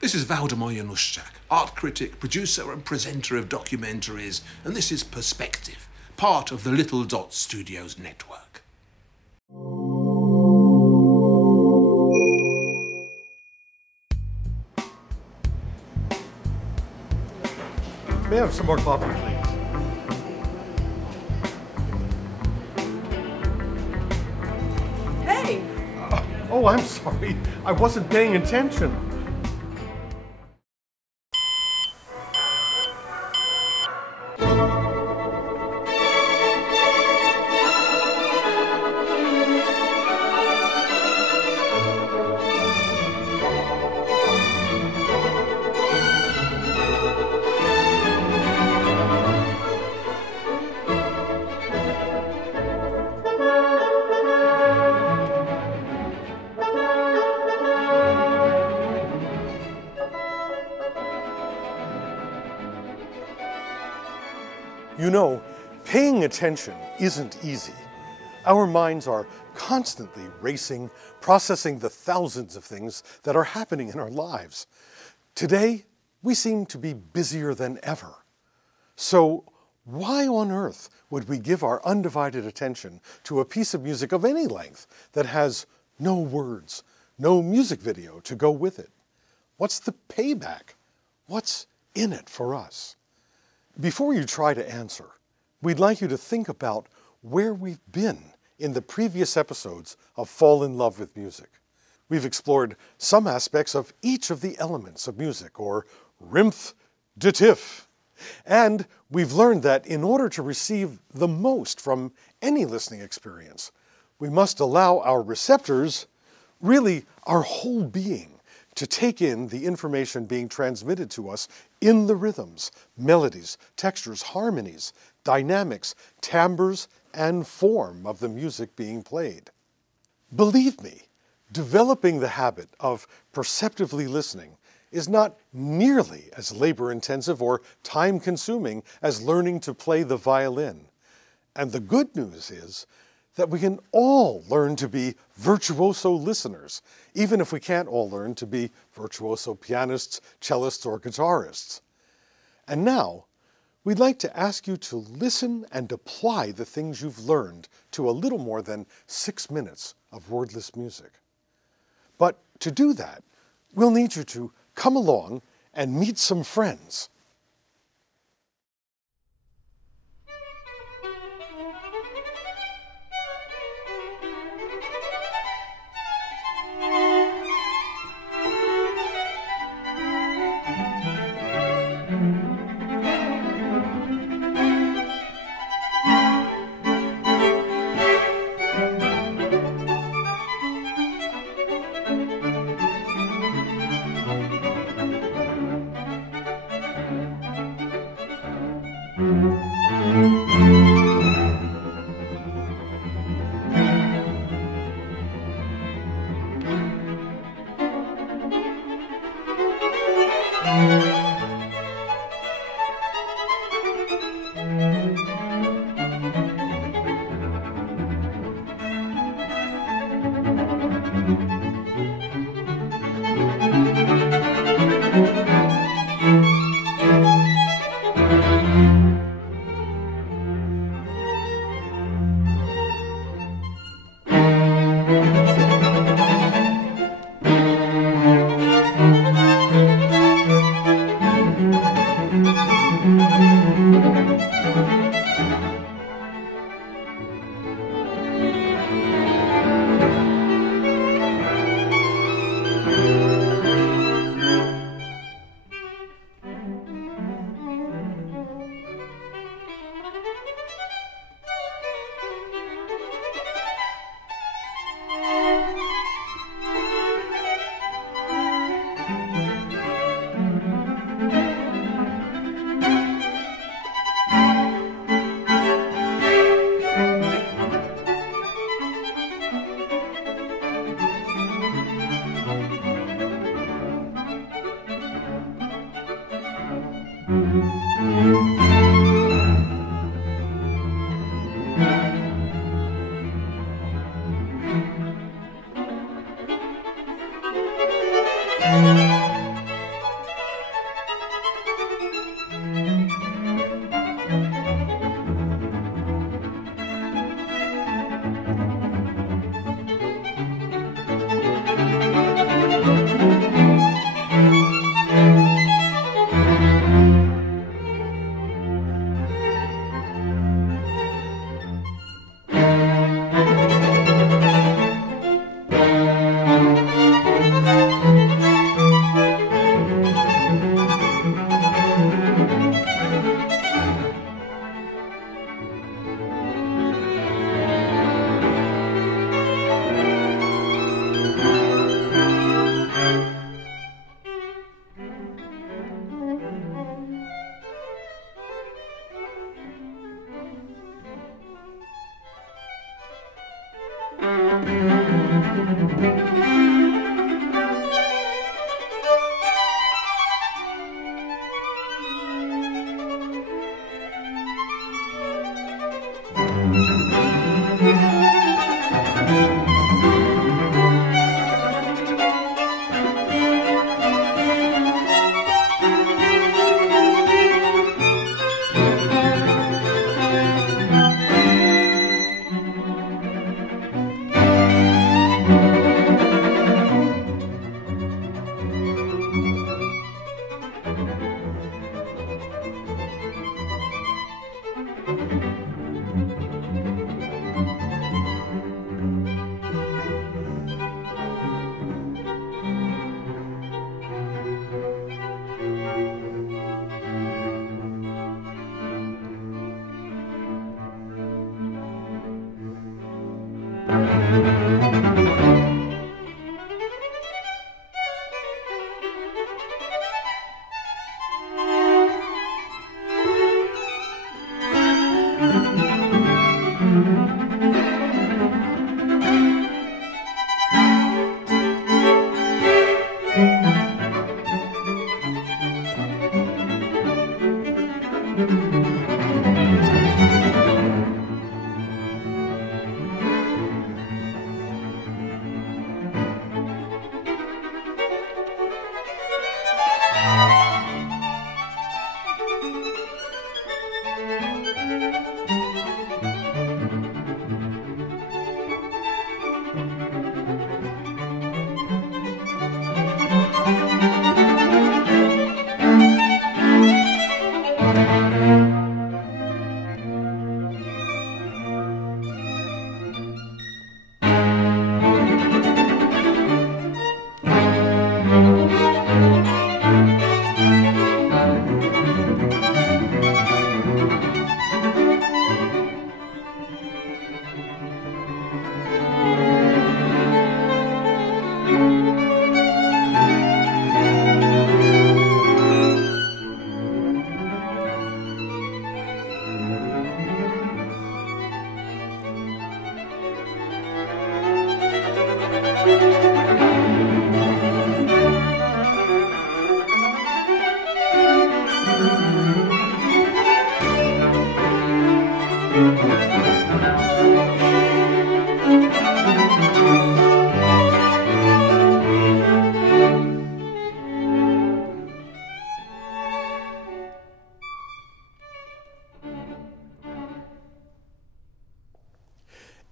This is Waldemar Januszczak, art critic, producer and presenter of documentaries, and this is Perspective, part of the Little Dot Studios network. May I have some more coffee, please? Hey! Oh, I'm sorry. I wasn't paying attention. You know, paying attention isn't easy. Our minds are constantly racing, processing the thousands of things that are happening in our lives. Today, we seem to be busier than ever. So why on earth would we give our undivided attention to a piece of music of any length that has no words, no music video to go with it? What's the payback? What's in it for us? Before you try to answer, we'd like you to think about where we've been in the previous episodes of Fall in Love with Music. We've explored some aspects of each of the elements of music, or Rimph de Tiff. And we've learned that in order to receive the most from any listening experience, we must allow our receptors, really our whole being, to take in the information being transmitted to us in the rhythms, melodies, textures, harmonies, dynamics, timbres, and form of the music being played. Believe me, developing the habit of perceptively listening is not nearly as labor-intensive or time-consuming as learning to play the violin. And the good news is that we can all learn to be virtuoso listeners, even if we can't all learn to be virtuoso pianists, cellists, or guitarists. And now, we'd like to ask you to listen and apply the things you've learned to a little more than 6 minutes of wordless music. But to do that, we'll need you to come along and meet some friends.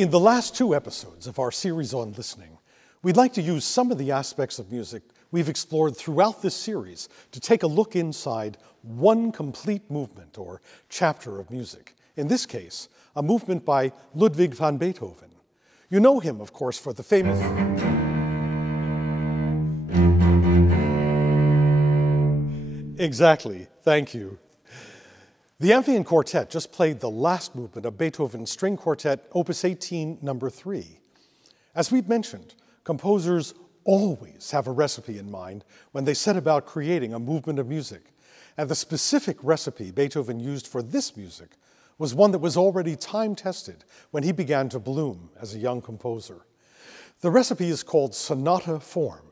In the last two episodes of our series on listening, we'd like to use some of the aspects of music we've explored throughout this series to take a look inside one complete movement or chapter of music. In this case, a movement by Ludwig van Beethoven. You know him, of course, for the famous... Exactly, thank you. The Amphion Quartet just played the last movement of Beethoven's String Quartet, Opus 18, number 3. As we've mentioned, composers always have a recipe in mind when they set about creating a movement of music. And the specific recipe Beethoven used for this music was one that was already time-tested when he began to bloom as a young composer. The recipe is called Sonata Form.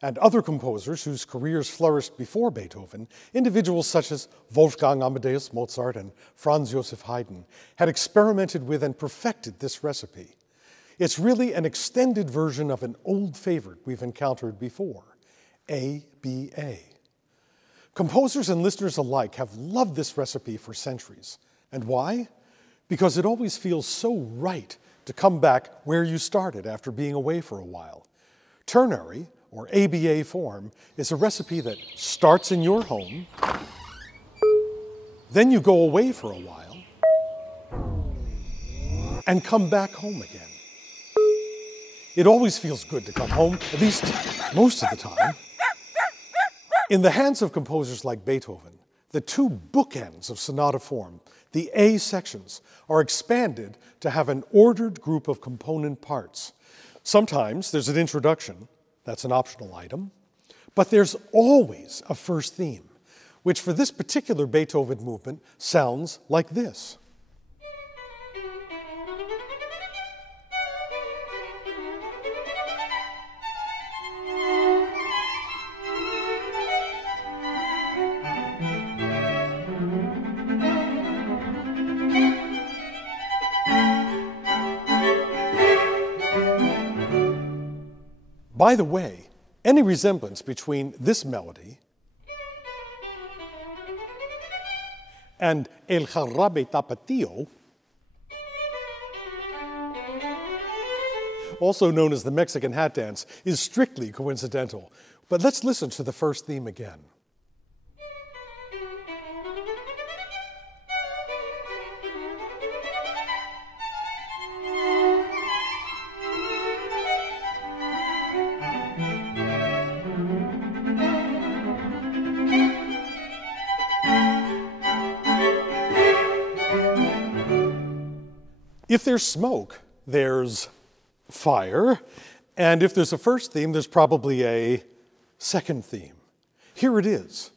And other composers whose careers flourished before Beethoven, individuals such as Wolfgang Amadeus Mozart and Franz Joseph Haydn, had experimented with and perfected this recipe. It's really an extended version of an old favorite we've encountered before, ABA. Composers and listeners alike have loved this recipe for centuries. And why? Because it always feels so right to come back where you started after being away for a while. Ternary, or ABA form, is a recipe that starts in your home, then you go away for a while, and come back home again. It always feels good to come home, at least most of the time. In the hands of composers like Beethoven, the two bookends of sonata form, the A sections, are expanded to have an ordered group of component parts. Sometimes there's an introduction. That's an optional item. But there's always a first theme, which for this particular Beethoven movement sounds like this. By the way, any resemblance between this melody and El Jarabe Tapatio, also known as the Mexican hat dance, is strictly coincidental. But let's listen to the first theme again. If there's smoke, there's fire, and if there's a first theme, there's probably a second theme. Here it is.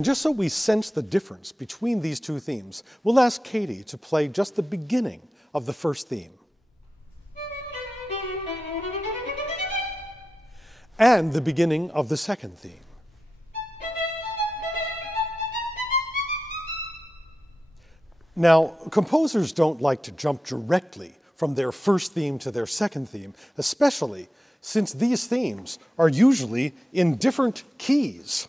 And just so we sense the difference between these two themes, we'll ask Katie to play just the beginning of the first theme. And the beginning of the second theme. Now, composers don't like to jump directly from their first theme to their second theme, especially since these themes are usually in different keys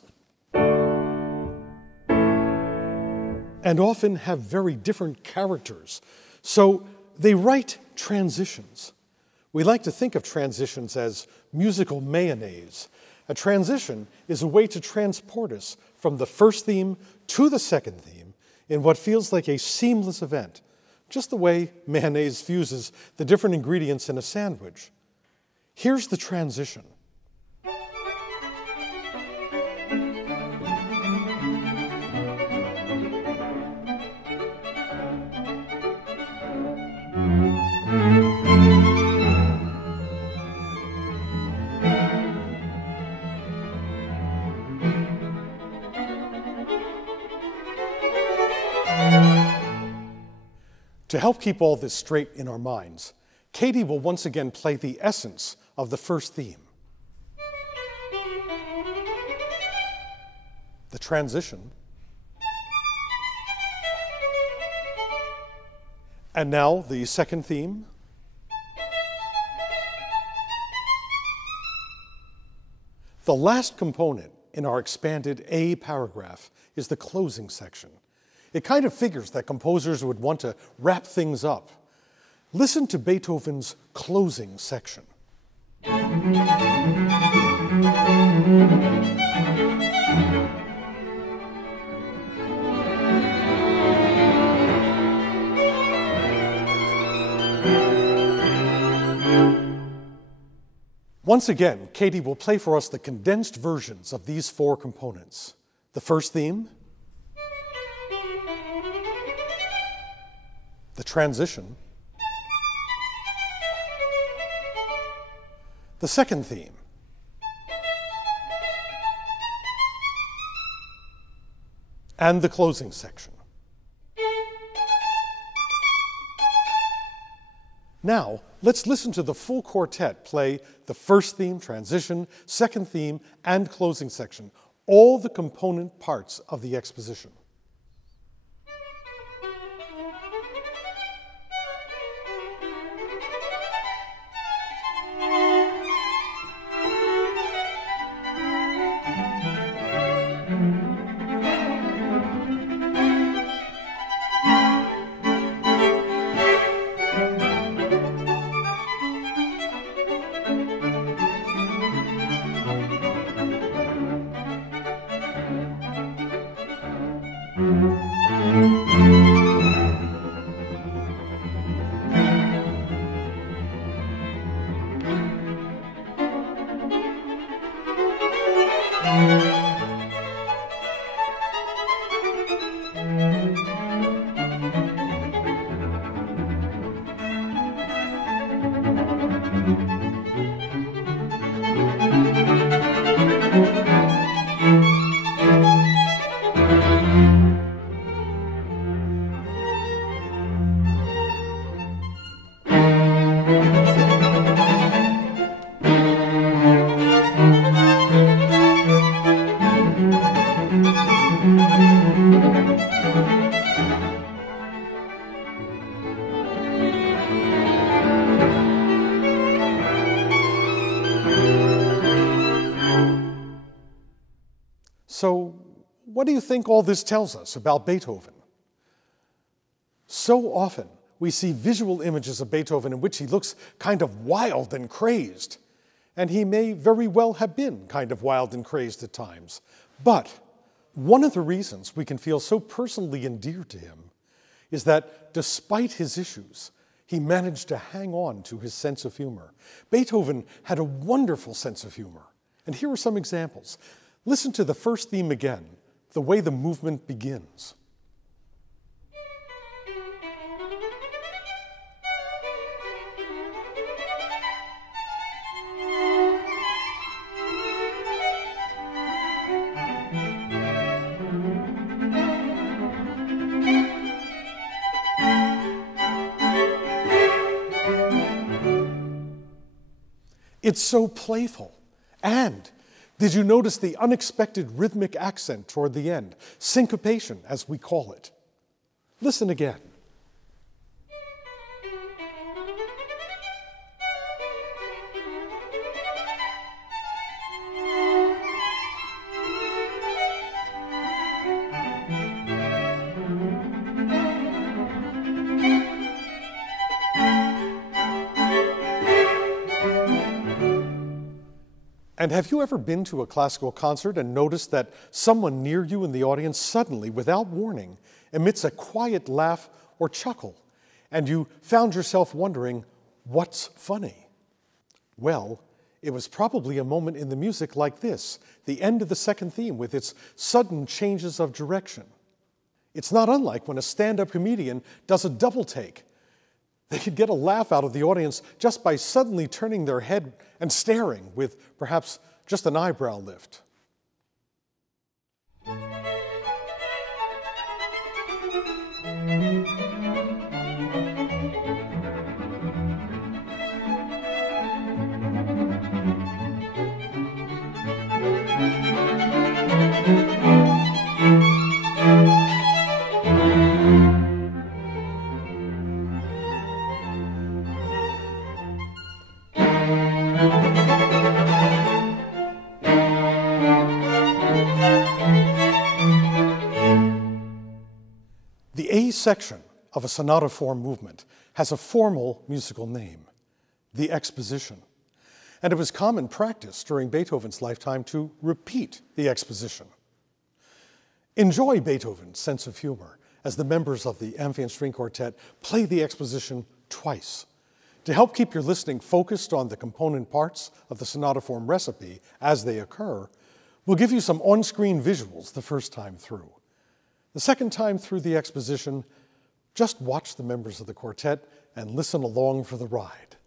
and often have very different characters. So they write transitions. We like to think of transitions as musical mayonnaise. A transition is a way to transport us from the first theme to the second theme in what feels like a seamless event, just the way mayonnaise fuses the different ingredients in a sandwich. Here's the transition. To help keep all this straight in our minds, Katie will once again play the essence of the first theme. The transition. And now the second theme. The last component in our expanded A paragraph is the closing section. It kind of figures that composers would want to wrap things up. Listen to Beethoven's closing section. Once again, Katie will play for us the condensed versions of these four components. The first theme, the transition, the second theme, and the closing section. Now, let's listen to the full quartet play the first theme, transition, second theme, and closing section, all the component parts of the exposition. So, what do you think all this tells us about Beethoven? So often, we see visual images of Beethoven in which he looks kind of wild and crazed. And he may very well have been kind of wild and crazed at times. But one of the reasons we can feel so personally endeared to him is that despite his issues, he managed to hang on to his sense of humor. Beethoven had a wonderful sense of humor. And here are some examples. Listen to the first theme again, the way the movement begins. It's so playful. And did you notice the unexpected rhythmic accent toward the end? Syncopation, as we call it. Listen again. And have you ever been to a classical concert and noticed that someone near you in the audience suddenly, without warning, emits a quiet laugh or chuckle, and you found yourself wondering, what's funny? Well, it was probably a moment in the music like this, the end of the second theme with its sudden changes of direction. It's not unlike when a stand-up comedian does a double take. They could get a laugh out of the audience just by suddenly turning their head and staring with perhaps just an eyebrow lift. The A section of a sonata form movement has a formal musical name, the Exposition. And it was common practice during Beethoven's lifetime to repeat the Exposition. Enjoy Beethoven's sense of humor as the members of the Amphion String Quartet play the Exposition twice. To help keep your listening focused on the component parts of the sonata form recipe as they occur, we'll give you some on-screen visuals the first time through. The second time through the Exposition, just watch the members of the quartet and listen along for the ride.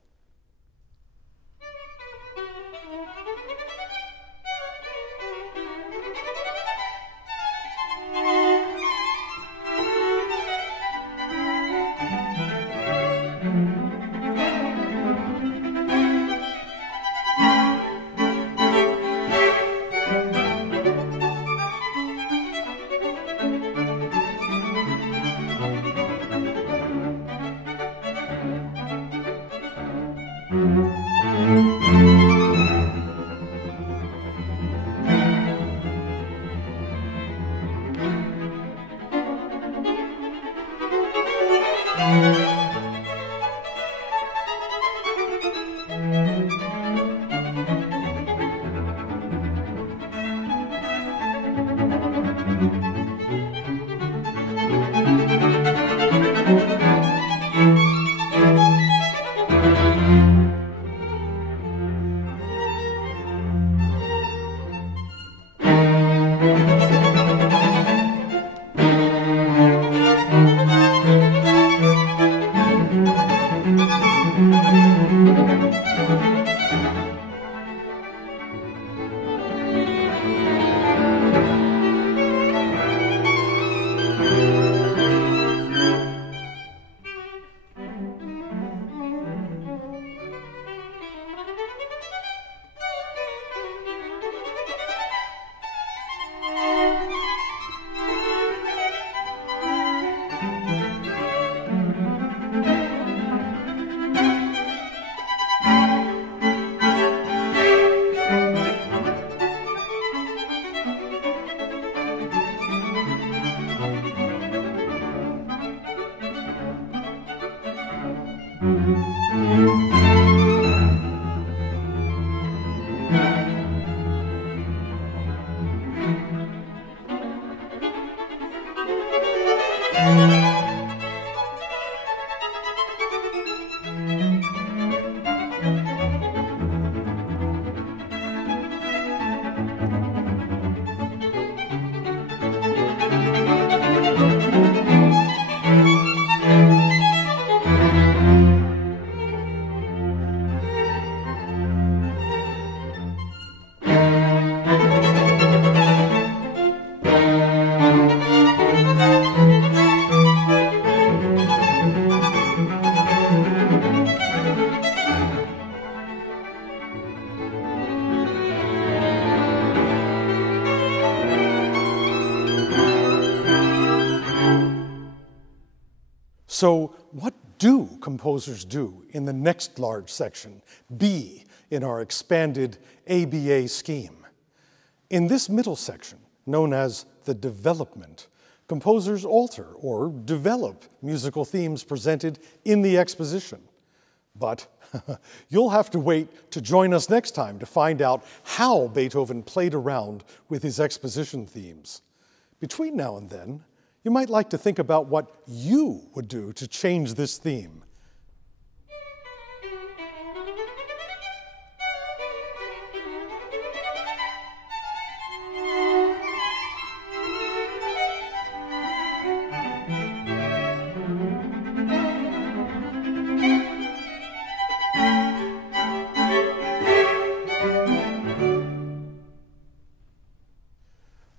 So what do composers do in the next large section, B, in our expanded ABA scheme? In this middle section, known as the development, composers alter or develop musical themes presented in the exposition. But you'll have to wait to join us next time to find out how Beethoven played around with his exposition themes. Between now and then, you might like to think about what you would do to change this theme.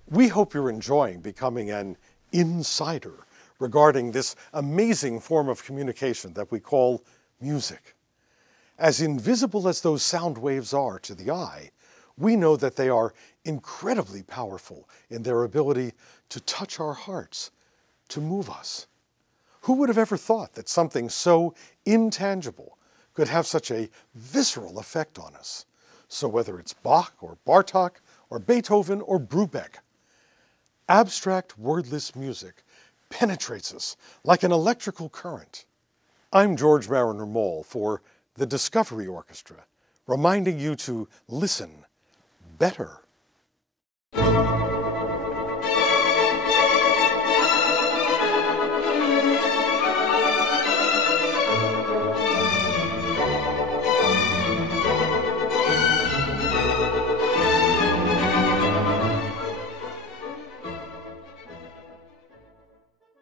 We hope you're enjoying becoming an insider regarding this amazing form of communication that we call music. As invisible as those sound waves are to the eye, we know that they are incredibly powerful in their ability to touch our hearts, to move us. Who would have ever thought that something so intangible could have such a visceral effect on us? So whether it's Bach or Bartók or Beethoven or Brubeck, abstract wordless music penetrates us like an electrical current. I'm George Marriner Maull for the Discovery Orchestra, reminding you to listen better.